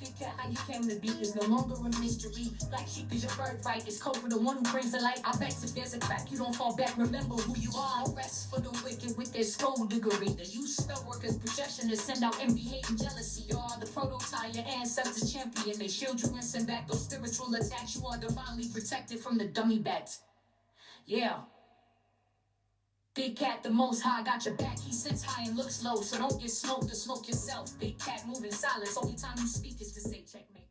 Big cat, how you came to be is no longer a mystery. Black sheep is your birthright. It's code for the one who brings the light. I bet if there's a crack, you don't fall back. Remember who you are. No rest for the wicked with their skullduggery. The use spell workers' projection to send out envy, hate, and jealousy. You are the prototype, your ancestors champion. They shield you and send back those spiritual attacks. You are divinely protected from the dummy bats. Yeah. Big cat, the most high, got your back. He sits high and looks low, so don't get smoked or smoke yourself. Big cat, moving silence. Only time you speak is to say checkmate.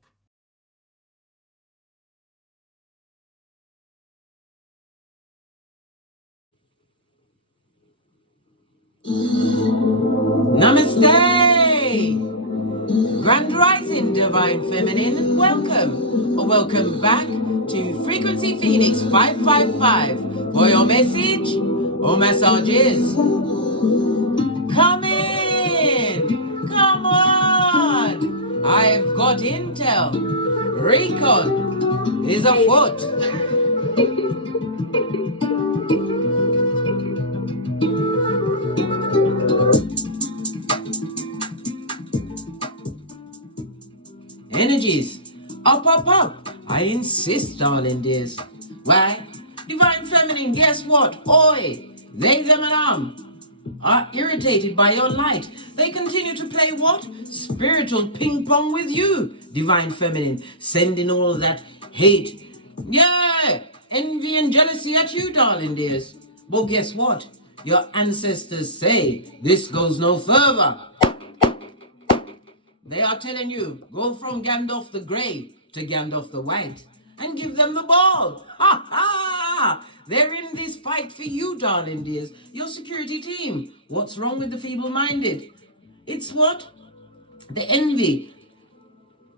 Namaste! Grand Rising, Divine Feminine, welcome, or welcome back to Frequency Phoenix 555 for your message or messages. Come in! Come on! I've got intel. Recon is afoot. Energies, up. I insist, darling dears. Why? Divine Feminine, guess what? Oi! They, them, and are irritated by your light. They continue to play what? Spiritual ping pong with you, Divine Feminine, sending all that hate, yeah, envy and jealousy at you, darling dears. But guess what? Your ancestors say this goes no further. They are telling you, go from Gandalf the Grey to Gandalf the White and give them the ball. Ha ha! They're in this fight for you, darling dears. Your security team. What's wrong with the feeble-minded? It's what? The envy.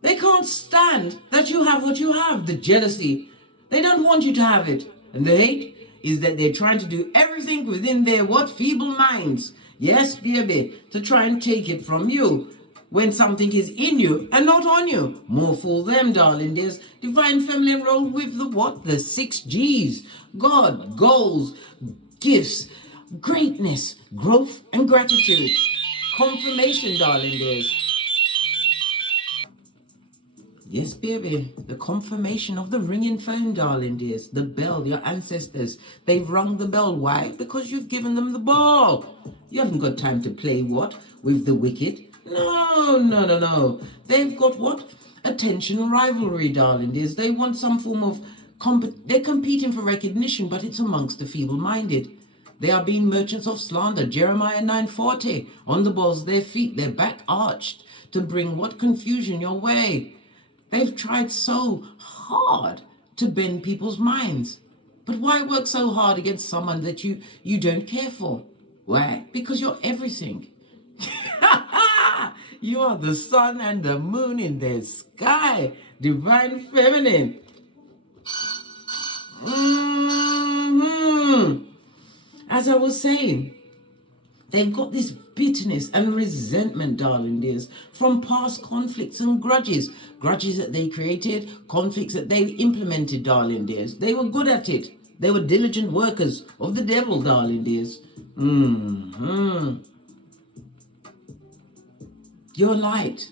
They can't stand that you have what you have. The jealousy. They don't want you to have it. And the hate is that they're trying to do everything within their what? Feeble minds. Yes, baby, to try and take it from you. When something is in you and not on you. More for them, darling dears. Divine Feminine roll with the what? The 6 G's. God, goals, gifts, greatness, growth, and gratitude. Confirmation, darling dears. Yes, baby. The confirmation of the ringing phone, darling dears. The bell, your ancestors. They've rung the bell. Why? Because you've given them the ball. You haven't got time to play what? With the wicked. No. They've got what? Attention rivalry, darling dears. They want some form of they're competing for recognition, but it's amongst the feeble-minded. They are being merchants of slander. Jeremiah 9:40. On the balls, their feet, their back arched to bring what? Confusion your way. They've tried so hard to bend people's minds. But why work so hard against someone that you don't care for? Why? Because you're everything. You are the sun and the moon in the sky, Divine Feminine. As I was saying, they've got this bitterness and resentment, darling dears, from past conflicts and grudges that they created, conflicts that they implemented, darling dears. They were good at it. They were diligent workers of the devil, darling dears. Your light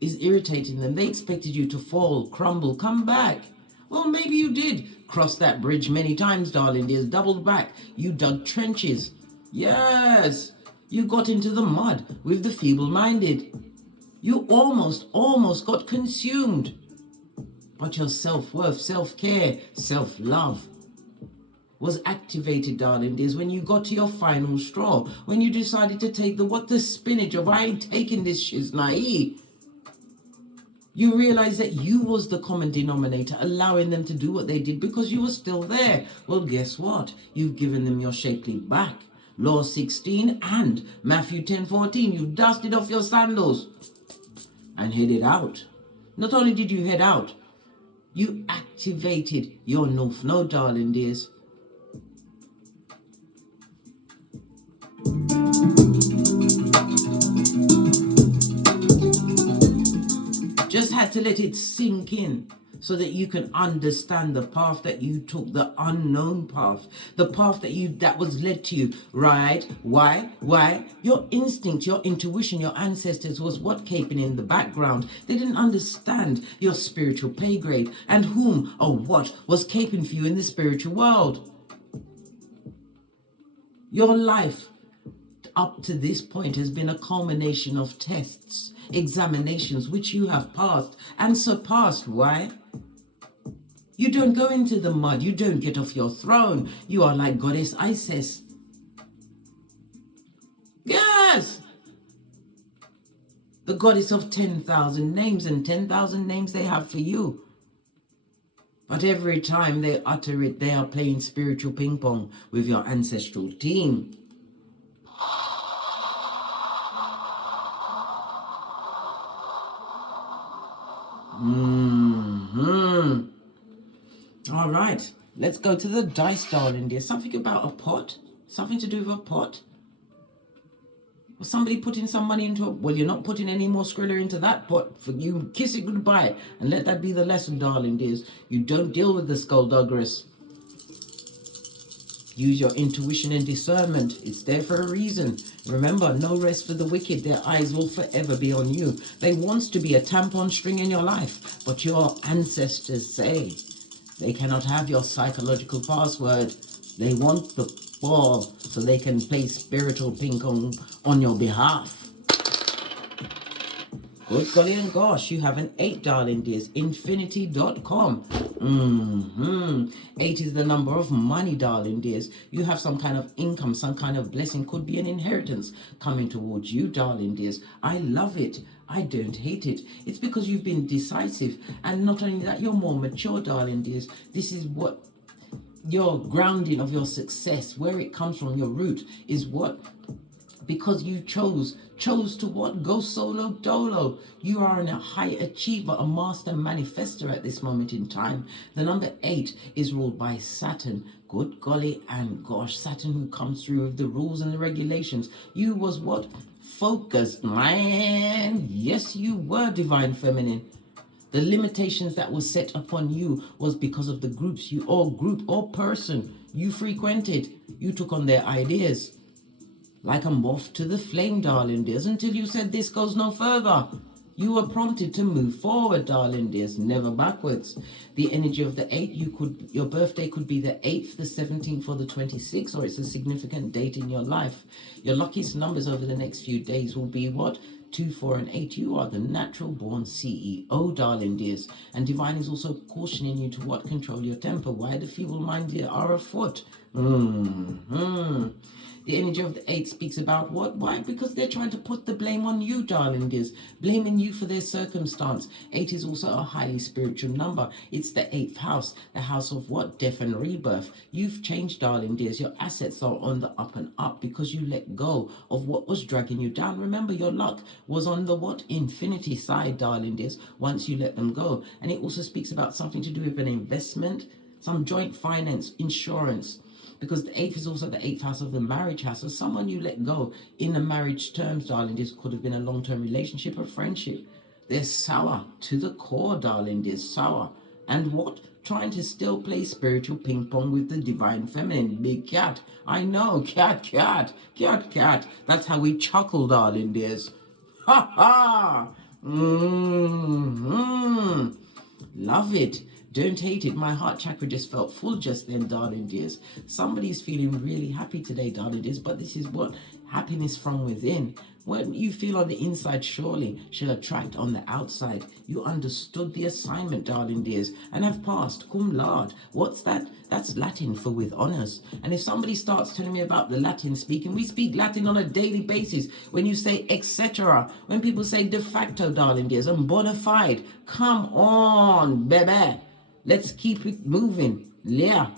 is irritating them. They expected you to fall, crumble, come back. Well, maybe you did cross that bridge many times, darling dears, doubled back. You dug trenches. Yes, you got into the mud with the feeble-minded. You almost got consumed. But your self-worth, self-care, self-love was activated, darling dears, when you got to your final straw, when you decided to take the spinach of I ain't taking this shiznai. You realized that you was the common denominator, allowing them to do what they did because you were still there. Well, guess what? You've given them your shapely back. Law 16 and Matthew 10:14. You've dusted off your sandals and headed out. Not only did you head out, you activated your North Node, darling dears. Just had to let it sink in. so that you can understand the path that you took, the unknown path, the path that was led to you, right? Why? Your instinct, your intuition, your ancestors was what caping in the background. They didn't understand your spiritual pay grade and whom or what was caping for you in the spiritual world. Your life up to this point has been a culmination of tests, examinations, which you have passed and surpassed. Why? You don't go into the mud. You don't get off your throne. You are like Goddess Isis. Yes! The goddess of 10,000 names, and 10,000 names they have for you. But every time they utter it, they are playing spiritual ping pong with your ancestral team. All right, let's go to the dice, darling dear. Something about a pot? Something to do with a pot? Was somebody putting some money into it? Well, you're not putting any more Skrilla into that pot. For you, kiss it goodbye. And let that be the lesson, darling dears. You don't deal with the skullduggeress. Use your intuition and discernment. It's there for a reason. Remember, no rest for the wicked. Their eyes will forever be on you. They want to be a tampon string in your life. But your ancestors say they cannot have your psychological password. They want the ball so they can play spiritual ping pong on your behalf. Good golly and gosh, you have an 8, darling dears. Infinity.com. 8 is the number of money, darling dears. You have some kind of income, some kind of blessing. Could be an inheritance coming towards you, darling dears. I love it. I don't hate it. It's because you've been decisive. And not only that, you're more mature, darling dears. This is what your grounding of your success, where it comes from, your root, is what? Because you chose to what? Go solo dolo. You are a high achiever, a master manifester at this moment in time. The number 8 is ruled by Saturn. Good golly and gosh, Saturn, who comes through with the rules and the regulations. You was what? Focused, man. Yes, you were, divine feminine. The limitations that were set upon you was because of the groups group or person you frequented. You took on their ideas. Like a moth to the flame, darling dears, until you said this goes no further. You were prompted to move forward, darling dears, never backwards. The energy of the 8, your birthday could be the 8th, the 17th, or the 26th, or it's a significant date in your life. Your luckiest numbers over the next few days will be what? 2, 4, and 8. You are the natural born CEO, darling dears. And divine is also cautioning you to what? Control your temper. Why the feeble-minded are afoot. The energy of the 8 speaks about what? Why? Because they're trying to put the blame on you, darling dears. Blaming you for their circumstance. 8 is also a highly spiritual number. It's the 8th house. The house of what? Death and rebirth. You've changed, darling dears. Your assets are on the up and up because you let go of what was dragging you down. Remember, your luck was on the what? Infinity side, darling dears, once you let them go. And it also speaks about something to do with an investment, some joint finance, insurance. Because the 8th is also the 8th house of the marriage house. So someone you let go in the marriage terms, darling, this could have been a long-term relationship or friendship. They're sour to the core, darling, they're sour. And what? Trying to still play spiritual ping pong with the divine feminine. Big cat. I know, cat. That's how we chuckle, darling, dears. Ha ha! Love it. Don't hate it. My heart chakra just felt full just then, darling dears. Somebody's feeling really happy today, darling dears, but this is what? Happiness from within. What you feel on the inside surely shall attract on the outside. You understood the assignment, darling dears, and have passed cum laude. What's that? That's Latin for with honors. And if somebody starts telling me about the Latin speaking, we speak Latin on a daily basis. When you say etc., when people say de facto, darling dears, and bona fide, come on, baby. Let's keep it moving. Yeah.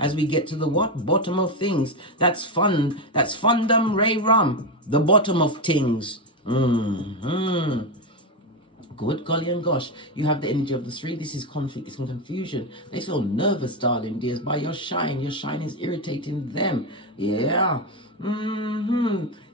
As we get to the what? Bottom of things. That's fun. That's fundum ray rum. The bottom of things. Good golly and gosh, you have the energy of the 3. This is conflict, it's confusion. They feel nervous, darling dears, by your shine. Your shine is irritating them. Yeah.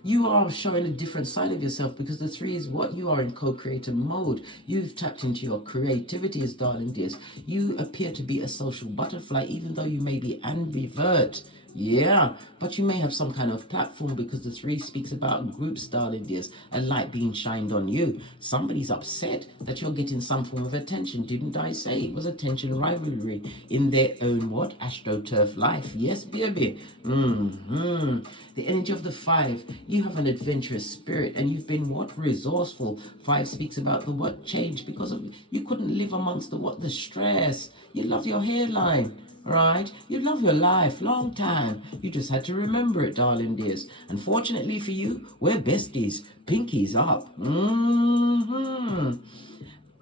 You are showing a different side of yourself because the 3 is what you are in co-creator mode. You've tapped into your creativity, as darling dears. You appear to be a social butterfly, even though you may be ambivert. Yeah, but you may have some kind of platform because the 3 speaks about groups, darling dears, a light being shined on you. Somebody's upset that you're getting some form of attention. Didn't I say it was attention rivalry in their own what? AstroTurf life. Yes, baby. The energy of the 5, you have an adventurous spirit and you've been what? Resourceful. 5 speaks about the what? Change because of you couldn't live amongst the what? The stress. You love your hairline. Right? You love your life, long time. You just had to remember it, darling dears. Unfortunately for you, we're besties. Pinkies up.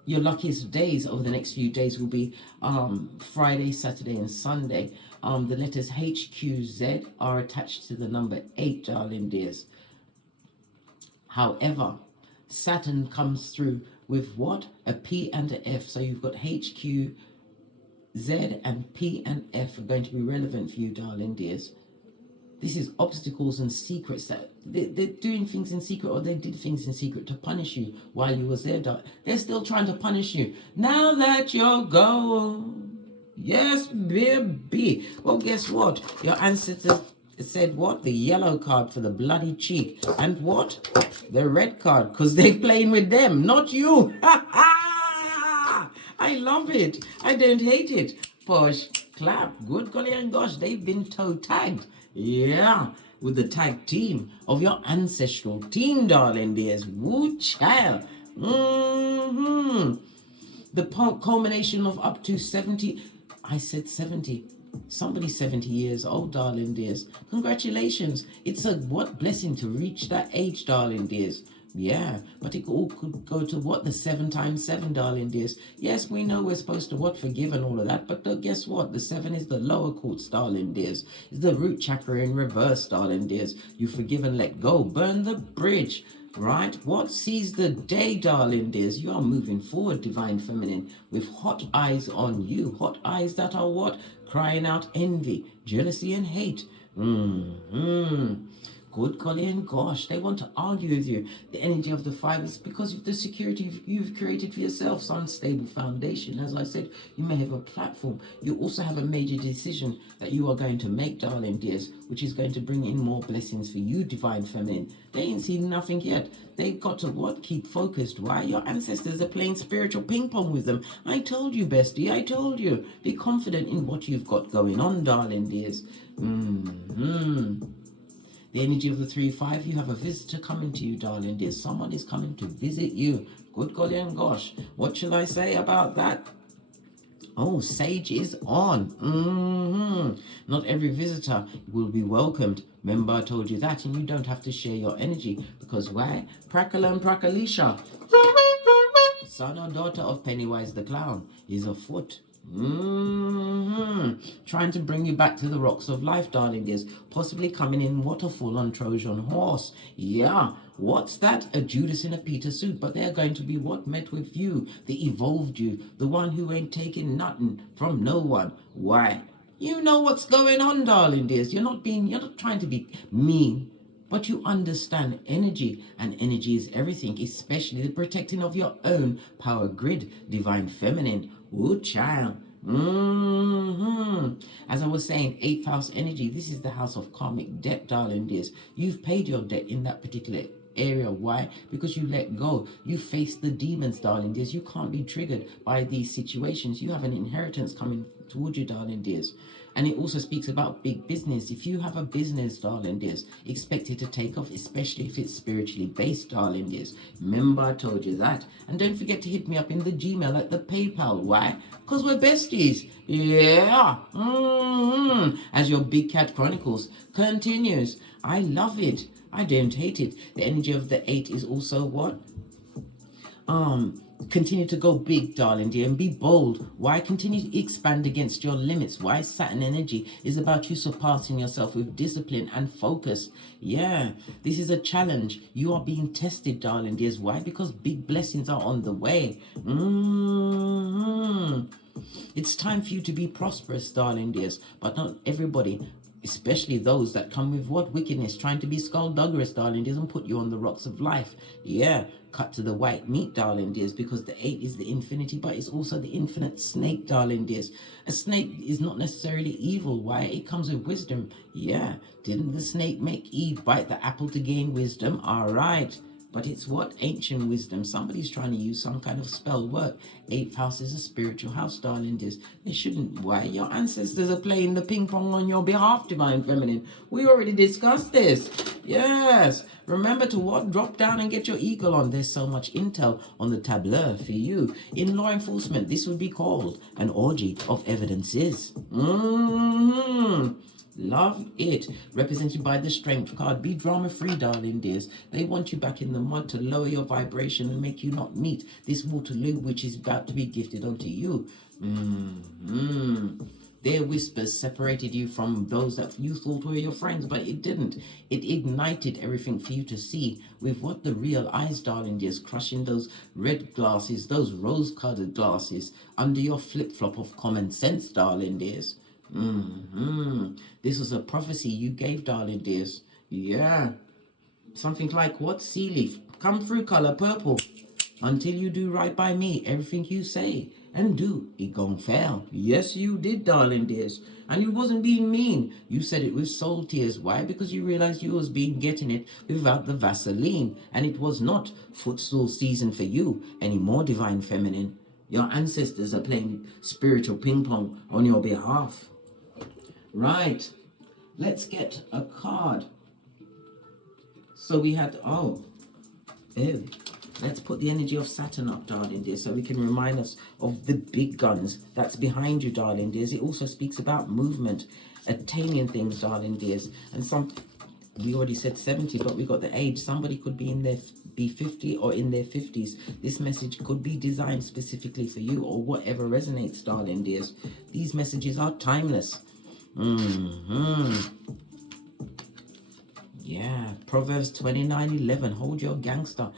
Your luckiest days over the next few days will be Friday, Saturday, and Sunday. The letters H, Q, Z are attached to the number 8, darling dears. However, Saturn comes through with what? A P and a F. So you've got H, Q, Z and P and F are going to be relevant for you, darling dears. This is obstacles and secrets that they're doing things in secret, or they did things in secret to punish you while you was there. They're still trying to punish you now that you're gone. Yes, baby. Well, guess what? Your ancestors said what? The yellow card for the bloody cheek, and what? The red card, because they're playing with them, not you. I love it. I don't hate it. Push, clap. Good golly and gosh, they've been toe tagged. Yeah, with the tag team of your ancestral team, darling dears. Woo child. The culmination of up to 70. I said 70. Somebody 70 years old, darling dears. Congratulations. It's a what blessing to reach that age, darling dears. Yeah, but it all could go to what? The 7 times 7, darling dears. Yes, we know we're supposed to what? Forgive and all of that, but guess what? The 7 is the lower courts, darling dears. It's the root chakra in reverse, darling dears. You forgive and let go. Burn the bridge, right? What sees the day, darling dears? You are moving forward, divine feminine, with hot eyes on you. Hot eyes that are what? Crying out envy, jealousy, and hate. Good golly and gosh, they want to argue with you. The energy of the 5 is because of the security you've created for yourself. So unstable foundation. As I said, you may have a platform. You also have a major decision that you are going to make, darling dears, which is going to bring in more blessings for you, divine feminine. They ain't seen nothing yet. They've got to what? Keep focused. Why? Your ancestors are playing spiritual ping pong with them. I told you, bestie. I told you. Be confident in what you've got going on, darling dears. The energy of the 3-5, you have a visitor coming to you, darling dear. Someone is coming to visit you. Good golly and gosh. What shall I say about that? Oh, Sage is on. Not every visitor will be welcomed. Remember, I told you that, and you don't have to share your energy. Because why? Prackle and Prackalisha, son or daughter of Pennywise the Clown, is afoot. Trying to bring you back to the rocks of life, darling dears. Possibly coming in waterfall on Trojan horse. Yeah, what's that? A Judas in a Peter suit. But they're going to be what? Met with you, the evolved you, the one who ain't taking nothing from no one. Why? You know what's going on, darling dears. You're not trying to be mean, but you understand energy, and energy is everything, especially the protecting of your own power grid, divine feminine. Ooh, child. As I was saying, 8th house energy. This is the house of karmic debt, darling dears. You've paid your debt in that particular area. Why? Because you let go. You face the demons, darling dears. You can't be triggered by these situations. You have an inheritance coming towards you, darling dears. And it also speaks about big business. If you have a business, darling dears, expect it to take off, especially if it's spiritually based, darling dears. Remember, I told you that. And don't forget to hit me up in the Gmail at the PayPal. Why? Because we're besties. Yeah. As your Big Cat Chronicles continues. I love it. I don't hate it. The energy of the 8 is also what? Continue to go big, darling dear, and be bold. Why continue to expand against your limits? Why Saturn energy is about you surpassing yourself with discipline and focus. Yeah, this is a challenge. You are being tested, darling dears. Why? Because big blessings are on the way. It's time for you to be prosperous, darling dears, but not everybody, especially those that come with what wickedness, trying to be skullduggerous, darling dears, and put you on the rocks of life. Yeah, cut to the white meat, darling dears, because the 8 is the infinity, but it's also the infinite snake, darling dears. A snake is not necessarily evil. Why? It comes with wisdom. Yeah, didn't the snake make Eve bite the apple to gain wisdom? All right. But it's what? Ancient wisdom. Somebody's trying to use some kind of spell work. 8th house is a spiritual house, darling dears. They shouldn't. Why? Your ancestors are playing the ping pong on your behalf, divine feminine. We already discussed this. Yes. Remember to what? Drop down and get your eagle on. There's so much intel on the tableau for you. In law enforcement, this would be called an orgy of evidences. Love it. Represented by the strength card. Be drama free, darling dears. They want you back in the mud to lower your vibration and make you not meet this Waterloo which is about to be gifted unto you. Their whispers separated you from those that you thought were your friends, but it didn't. It ignited everything for you to see with what the real eyes, darling dears, crushing those red glasses, those rose-colored glasses under your flip-flop of common sense, darling dears. This was a prophecy you gave, darling dears. Yeah. Something like what? Sea leaf. Come through, color purple. Until you do right by me, everything you say and do, it gon' fail. Yes, you did, darling dears. And you wasn't being mean. You said it with soul tears. Why? Because you realized you was getting it without the Vaseline. And it was not footstool season for you anymore, divine feminine. Your ancestors are playing spiritual ping pong on your behalf. Right, let's get a card. So we had, let's put the energy of Saturn up, darling dear, so we can remind us of the big guns that's behind you, darling dears. It also speaks about movement, attaining things, darling dears. And we already said 70, but we got the age. Somebody could be be 50 or in their 50s. This message could be designed specifically for you or whatever resonates, darling dears. These messages are timeless. Yeah, Proverbs 29:11. Hold your gangster.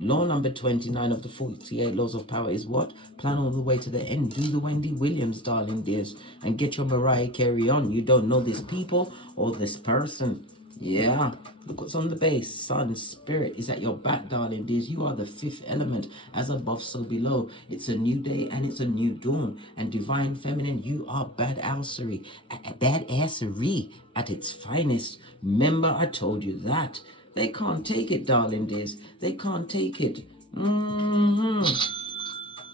Law number 29 of the 48 laws of power is what? Plan all the way to the end. Do the Wendy Williams, darling dears, and get your Mariah Carey on. You don't know this people or this person. Yeah, look what's on the base. Sun, spirit is at your back, darling dears. You are the 5th element, as above, so below. It's a new day and it's a new dawn. And divine feminine, you are badassery at its finest. Remember, I told you that. They can't take it, darling dears. They can't take it.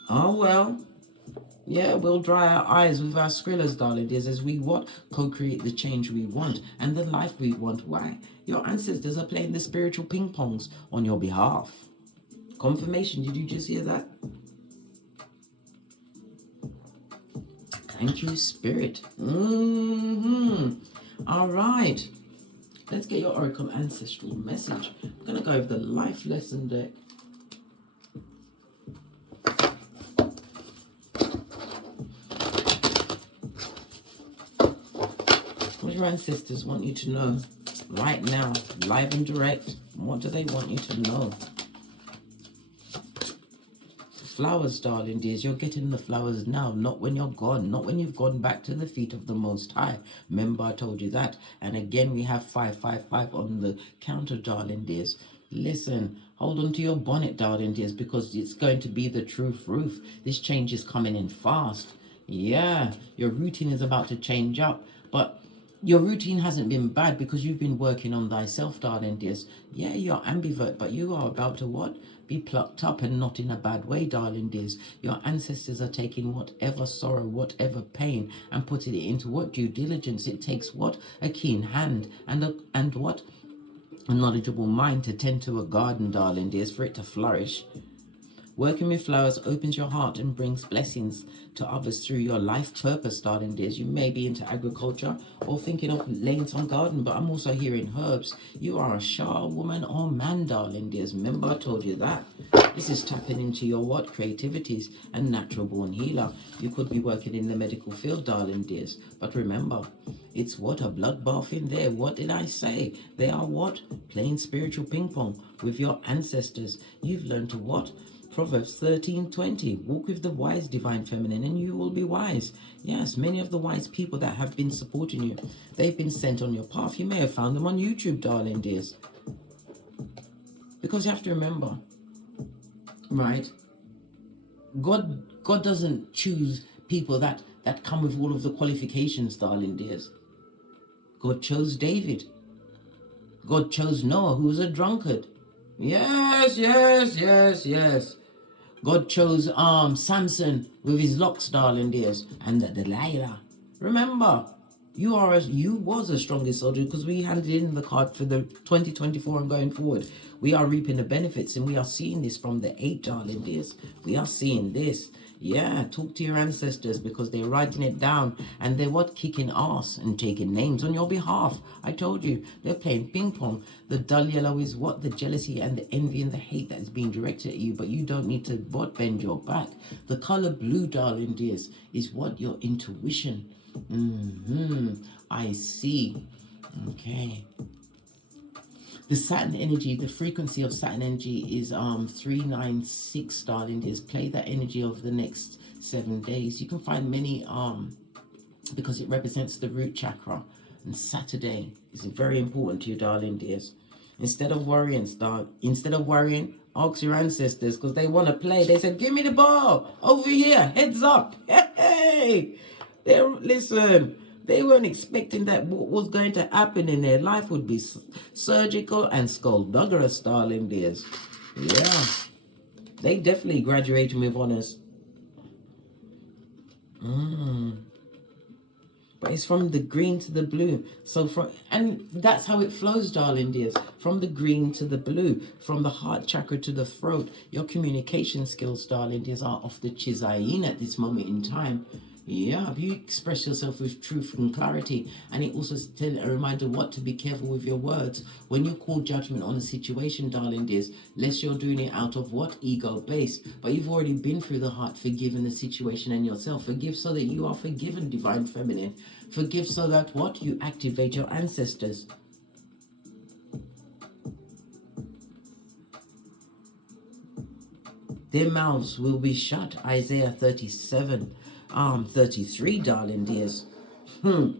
Oh, well. Yeah, we'll dry our eyes with our skrillers, darling dears, as we what? Co-create the change we want and the life we want. Why? Your ancestors are playing the spiritual ping pongs on your behalf. Confirmation, did you just hear that? Thank you, Spirit. All right. Let's get your Oracle Ancestral message. I'm going to go over the life lesson deck. What do your ancestors want you to know right now, live and direct? What do they want you to know? Flowers, darling dears, you're getting the flowers now, not when you're gone, not when you've gone back to the feet of the Most High. Remember, I told you that. And again, we have 555 on the counter, darling dears. Listen, hold on to your bonnet, darling dears, because it's going to be the truth roof. This change is coming in fast. Yeah, your routine is about to change up, but your routine hasn't been bad because you've been working on thyself, darling dears. Yeah, you're ambivert, but you are about to what? Be plucked up, and not in a bad way, darling dears. Your ancestors are taking whatever sorrow, whatever pain, and putting it into what? Due diligence. It takes what? A keen hand and what? A knowledgeable mind to tend to a garden, darling dears, for it to flourish. Working with flowers opens your heart and brings blessings to others through your life purpose, darling dears. You may be into agriculture or thinking of laying some garden, but I'm also hearing herbs. You are a Shah woman or man, darling dears. Remember, I told you that. This is tapping into your what? Creativities and natural born healer. You could be working in the medical field, darling dears. But remember, it's what? A bloodbath in there. What did I say? They are what? Playing spiritual ping pong with your ancestors. You've learned to what? Proverbs 13:20. Walk with the wise, divine feminine, and you will be wise. Yes, many of the wise people that have been supporting you, they've been sent on your path. You may have found them on YouTube, darling dears. Because you have to remember, right? God doesn't choose people that come with all of the qualifications, darling dears. God chose David. God chose Noah, who was a drunkard. Yes, yes, yes, yes. God chose Samson with his locks, darling dears, and the Delilah. Remember, you was the strongest soldier, because we handed in the card for the 2024 and going forward. We are reaping the benefits, and we are seeing this from the 8, darling dears. We are seeing this. Yeah, talk to your ancestors, because they're writing it down, and they're what? Kicking ass and taking names on your behalf. I told you, they're playing ping pong. The dull yellow is what? The jealousy and the envy and the hate that is being directed at you, but you don't need to what? Bend your back. The color blue, darling dears, is what? Your intuition. I see. Okay. The Saturn energy, the frequency of Saturn energy is 396, darling dears. Play that energy over the next 7 days. You can find many because it represents the root chakra, and Saturday is very important to you, darling dears. Instead of worrying, ask your ancestors, because they want to play. They said, give me the ball over here, heads up. Hey, listen, they weren't expecting that what was going to happen in their life would be surgical and skullduggerous, darling dears. Yeah, they definitely graduated with honors. But it's from the green to the blue. And that's how it flows, darling dears. From the green to the blue, from the heart chakra to the throat. Your communication skills, darling dears, are off the chizayin at this moment in time. Yeah, you express yourself with truth and clarity. And it also is a reminder what to be careful with your words. When you call judgment on a situation, darling dears, lest you're doing it out of what? Ego base. But you've already been through the heart, forgiven the situation and yourself. Forgive so that you are forgiven, divine feminine. Forgive so that what? You activate your ancestors. Their mouths will be shut. Isaiah 33, darling dears. You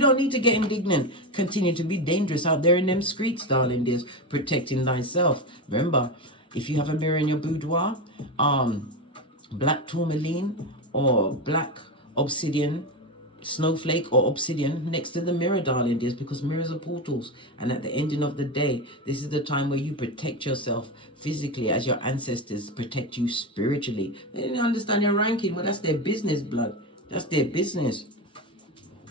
don't need to get indignant. Continue to be dangerous out there in them streets, darling dears. Protecting thyself. Remember, if you have a mirror in your boudoir, black tourmaline or black obsidian, snowflake or obsidian next to the mirror, darling dears, because mirrors are portals. And at the ending of the day, this is the time where you protect yourself physically as your ancestors protect you spiritually. They didn't understand your ranking. Well, that's their business, blood. That's their business.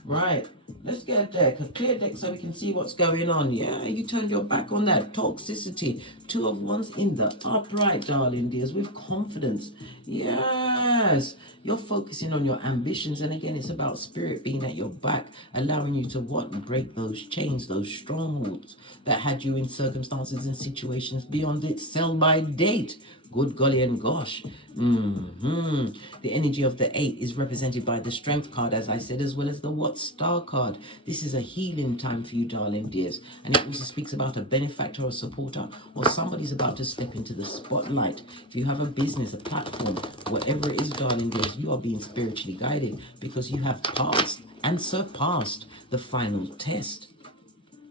Right, let's get a deck, a clear deck, so we can see what's going on. Yeah, you turned your back on that toxicity. 2 of Wands in the upright, darling dears, with confidence. Yes, you're focusing on your ambitions, and again, it's about spirit being at your back, allowing you to what? Break those chains, those strongholds that had you in circumstances and situations beyond its sell-by date. Good golly and gosh. The energy of the 8 is represented by the Strength card, as I said, as well as the what? Star card. This is a healing time for you, darling dears. And it also speaks about a benefactor or supporter, or somebody's about to step into the spotlight. If you have a business, a platform, whatever it is, darling dears, you are being spiritually guided, because you have passed and surpassed the final test.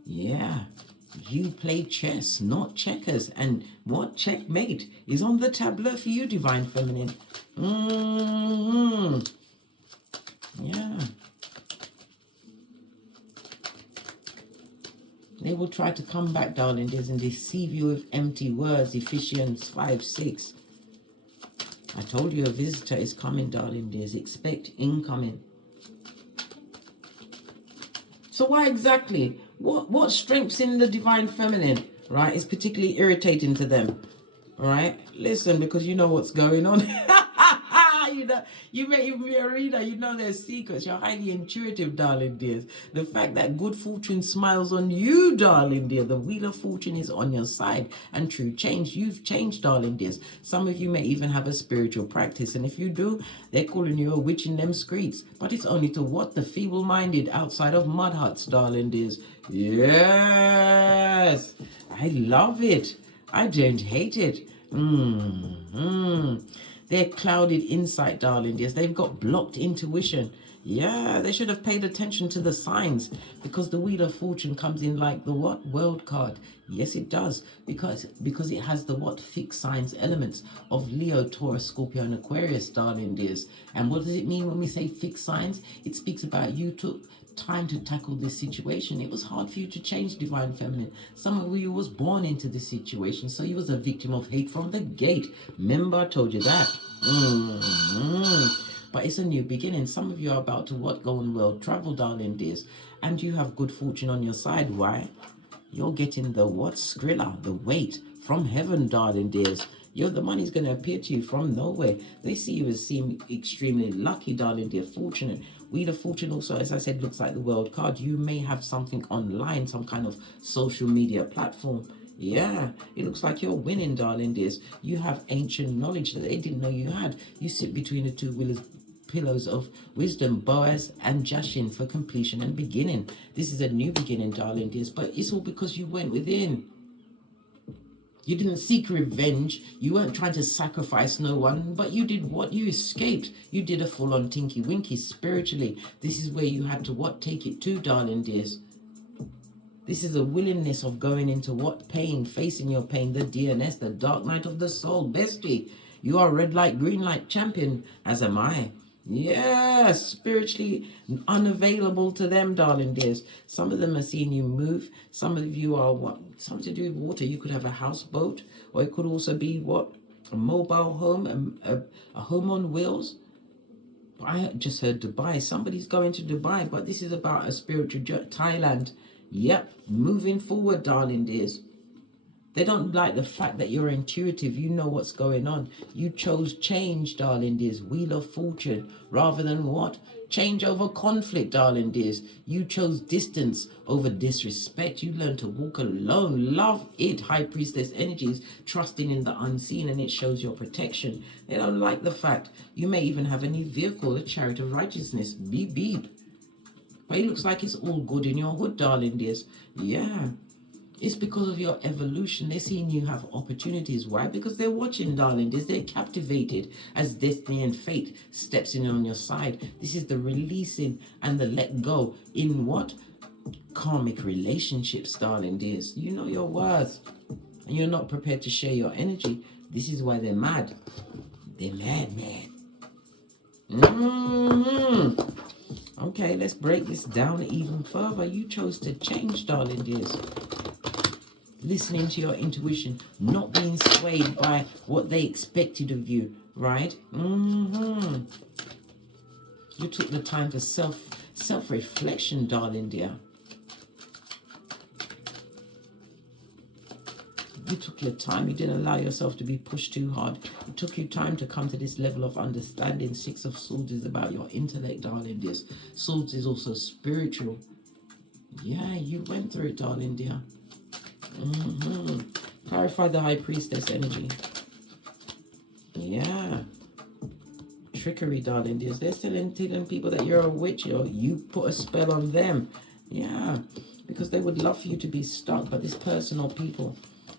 Yeah. You play chess, not checkers. And what? Checkmate is on the tableau for you, divine feminine. Yeah. They will try to come back, darling dears, and deceive you with empty words. Ephesians 5:6. I told you a visitor is coming, darling dears. Expect incoming. So why exactly? What strengths in the divine feminine, right, is particularly irritating to them? right? Listen, because you know what's going on. You know, you may even be a reader, you know there's secrets. You're highly intuitive, darling dears. The fact that good fortune smiles on you, darling dear. The wheel of fortune is on your side. And true change, you've changed, darling dears. Some of you may even have a spiritual practice. And if you do, they're calling you a witch in them streets. But it's only to what? The feeble-minded outside of mud huts, darling dears. Yes, I love it. I don't hate it. They're clouded insight, darling dears. They've got blocked intuition. Yeah, they should have paid attention to the signs, because the Wheel of Fortune comes in like the what? World card. Yes, it does, because it has the what? Fixed signs elements of Leo, Taurus, Scorpio, and Aquarius, darling dears. And what does it mean when we say fixed signs? It speaks about you took time to tackle this situation. It was hard for you to change, divine feminine. Some of you was born into this situation, so you was a victim of hate from the gate. Remember, I told you that. But it's a new beginning. Some of you are about to what? Go on world travel, darling dears, and you have good fortune on your side. Why? You're getting the what? Skrilla, the weight from heaven, darling dears. The money's going to appear to you from nowhere. They see you as seem extremely lucky, darling dear, fortunate. Wheel of Fortune also, as I said, looks like the world card. You may have something online, some kind of social media platform. Yeah, it looks like you're winning, darling dears. You have ancient knowledge that they didn't know you had. You sit between the two pillows of wisdom, Boaz and Jashin, for completion and beginning. This is a new beginning, darling dears, but it's all because you went within. You didn't seek revenge. You weren't trying to sacrifice no one, but you did what? You escaped. You did a full-on tinky winky spiritually. This is where you had to what? Take it to, darling dears. This is a willingness of going into what? Pain, facing your pain, the DNS, the dark night of the soul, bestie. You are red light, green light champion, as am I. Yes, spiritually unavailable to them, darling dears. Some of them are seeing you move. Some of you are what? Something to do with water. You could have a houseboat, or it could also be what? A mobile home, a home on wheels. I just heard Dubai. Somebody's going to Dubai, but this is about a spiritual Thailand. Yep, moving forward, darling dears. They don't like the fact that you're intuitive. You know what's going on. You chose change, darling dears. Wheel of Fortune. Rather than what? Change over conflict, darling dears. You chose distance over disrespect. You learned to walk alone. Love it. High Priestess energies. Trusting in the unseen, and it shows your protection. They don't like the fact. You may even have a new vehicle, a Chariot of Righteousness. Beep, beep. But it looks like it's all good in your hood, darling dears. Yeah. It's because of your evolution. They're seeing you have opportunities. Why? Because they're watching, darling dears. They're captivated as destiny and fate steps in on your side. This is the releasing and the let go in what? Karmic relationships, darling dears. You know your worth, and you're not prepared to share your energy. This is why they're mad. They're mad, man. Okay, let's break this down even further. You chose to change, darling dears. Listening to your intuition, not being swayed by what they expected of you, right? You took the time for self-reflection, darling dear. You took your time. You didn't allow yourself to be pushed too hard. It took you time to come to this level of understanding. Six of Swords is about your intellect, darling dear. Swords is also spiritual. Yeah, you went through it, darling dear. Clarify the High Priestess energy. Yeah. Trickery, darling dears. They're telling people that you're a witch, or you put a spell on them. Yeah. Because they would love for you to be stuck, but this person or people,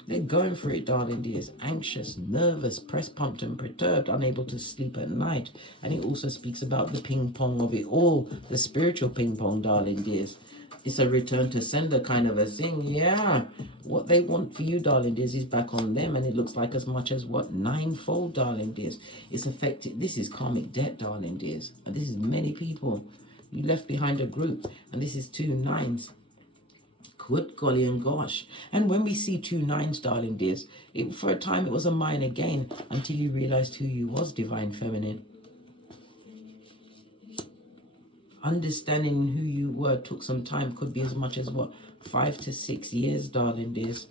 they're going for it, darling dears. Anxious, nervous, press pumped and perturbed, unable to sleep at night. And it also speaks about the ping pong of it all, the spiritual ping pong, darling dears. It's a return to sender kind of a thing. Yeah. What they want for you, darling dears, is back on them. And it looks like as much as what? 9-fold, darling dears. It's affected. This is karmic debt, darling dears. And this is many people. You left behind a group. And this is 2 9s. Good golly and gosh. And when we see 2 9s, darling dears, for a time it was a minor gain until you realized who you was, divine feminine. Understanding who you were took some time. Could be as much as what? 5 to 6 years, darling dears.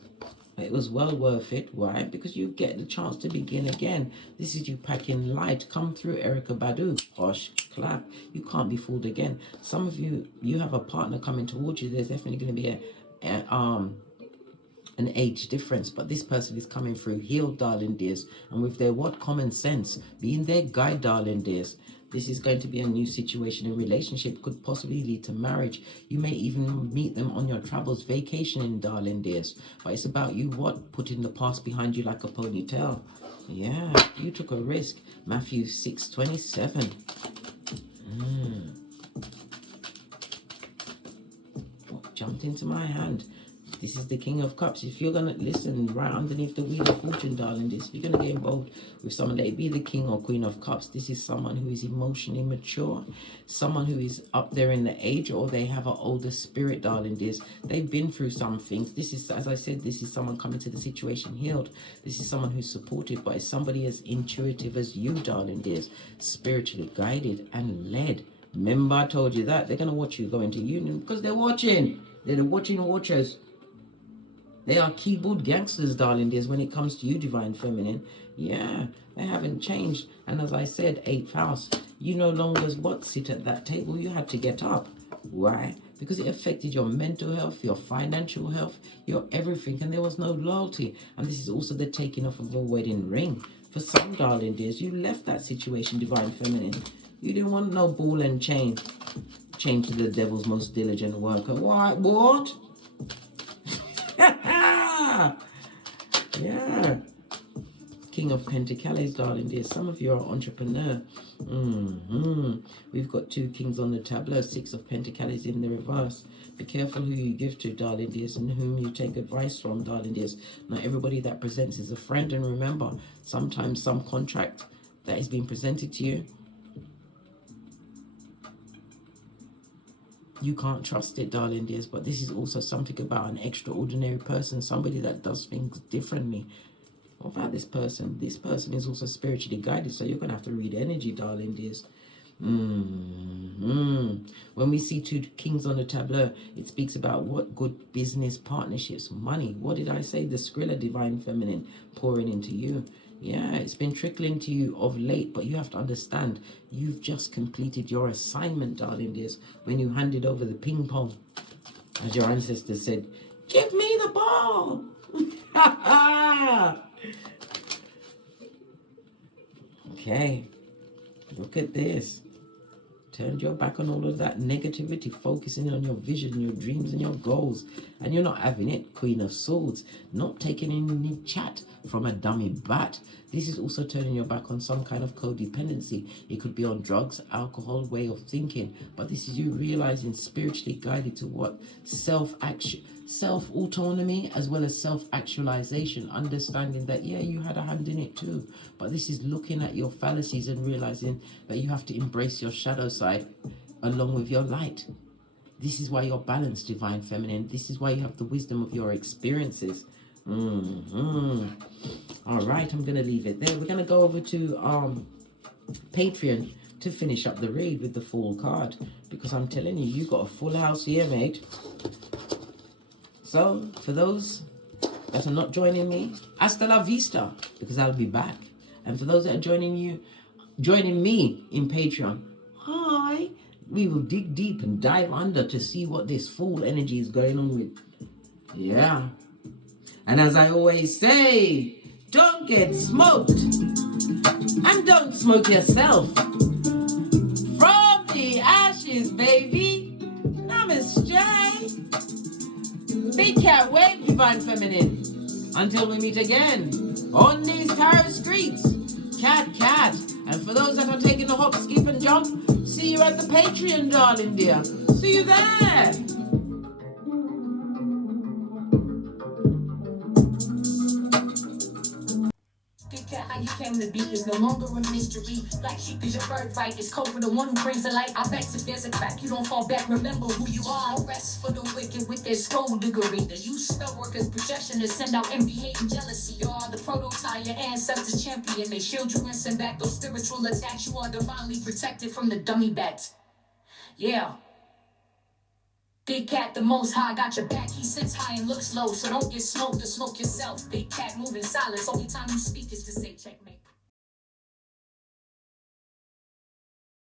It was well worth it. Why? Because you get the chance to begin again. This is you packing light. Come through, Erica Badu. Posh, clap. You can't be fooled again. Some of you, you have a partner coming towards you. There's definitely going to be an age difference, but this person is coming through healed, darling dears, and with their common sense, being their guide, darling dears. This is going to be a new situation in relationship, could possibly lead to marriage. You may even meet them on your travels, vacationing, darling dears. But it's about you putting the past behind you like a ponytail. Yeah, you took a risk. Matthew 6:27. What jumped into my hand? This is the King of Cups. If you're going to listen right underneath the Wheel of Fortune, darling, if you're going to get involved with someone, let it be the King or Queen of Cups. This is someone who is emotionally mature, someone who is up there in the age, or they have an older spirit, darling dears. They've been through some things. This is, as I said, this is someone coming to the situation healed. This is someone who's supportive, but it's somebody as intuitive as you, darling dears, spiritually guided and led. Remember, I told you that. They're going to watch you go into union because they're watching. They're the watching watchers. They are keyboard gangsters, darling dears, when it comes to you, Divine Feminine. Yeah, they haven't changed. And as I said, 8th house, you no longer sit at that table. You had to get up. Why? Because it affected your mental health, your financial health, your everything. And there was no loyalty. And this is also the taking off of a wedding ring. For some, darling dears, you left that situation, Divine Feminine. You didn't want no ball and chain. Chain to the devil's most diligent worker. Why? What? Yeah. King of Pentacles, darling dear. Some of you are entrepreneur. We've got 2 kings on the tableau, 6 of Pentacles in the reverse. Be careful who you give to, darling dears, and whom you take advice from, darling dears. Not everybody that presents is a friend. And remember, sometimes some contract that is being presented to you, you can't trust it, darling dears. But this is also something about an extraordinary person, somebody that does things differently. What about this person? This person is also spiritually guided, so you're going to have to read energy, darling dears. When we see 2 kings on the tableau, it speaks about what good business partnerships, money. What did I say? The Skrilla, Divine Feminine, pouring into you. Yeah, it's been trickling to you of late, but you have to understand, you've just completed your assignment, darling dears, when you handed over the ping pong. As your ancestors said, give me the ball. Okay, look at this. Turned your back on all of that negativity, focusing on your vision, your dreams, and your goals. And you're not having it, Queen of Swords. Not taking any chat from a dummy bat. This is also turning your back on some kind of codependency. It could be on drugs, alcohol, way of thinking. But this is you realizing, spiritually guided to what? Self-action, self-autonomy, as well as self-actualization. Understanding that, yeah, you had a hand in it too. But this is looking at your fallacies and realizing that you have to embrace your shadow side along with your light. This is why you're balanced, Divine Feminine. This is why you have the wisdom of your experiences. All right, I'm going to leave it there. We're going to go over to Patreon to finish up the read with the Fool card. Because I'm telling you, you got a full house here, mate. So, for those that are not joining me, hasta la vista, because I'll be back. And for those that are joining me in Patreon, hi. We will dig deep and dive under to see what this Fool energy is going on with. Yeah. And as I always say, don't get smoked. And don't smoke yourself. From the ashes, baby. Namaste. Big cat wave, Divine Feminine. Until we meet again on these tarot streets. Cat. And for those that are taking the hop, skip and jump, see you at the Patreon, darling dear. See you there. How you came to be is no longer a mystery. Black sheep is your birthright. It's code for the one who brings the light. I bet if there's a crack, you don't fall back. Remember who you are. Rest for the wicked with their skullduggery. The you spell workers' projection to send out envy, hate, and jealousy. You are the prototype, your ancestors champion. They shield you and send back those spiritual attacks. You are divinely protected from the dummy bats. Yeah. Big cat, the most high, got your back. He sits high and looks low, so don't get smoked or smoke yourself. Big cat moving silence. Only time you speak is to say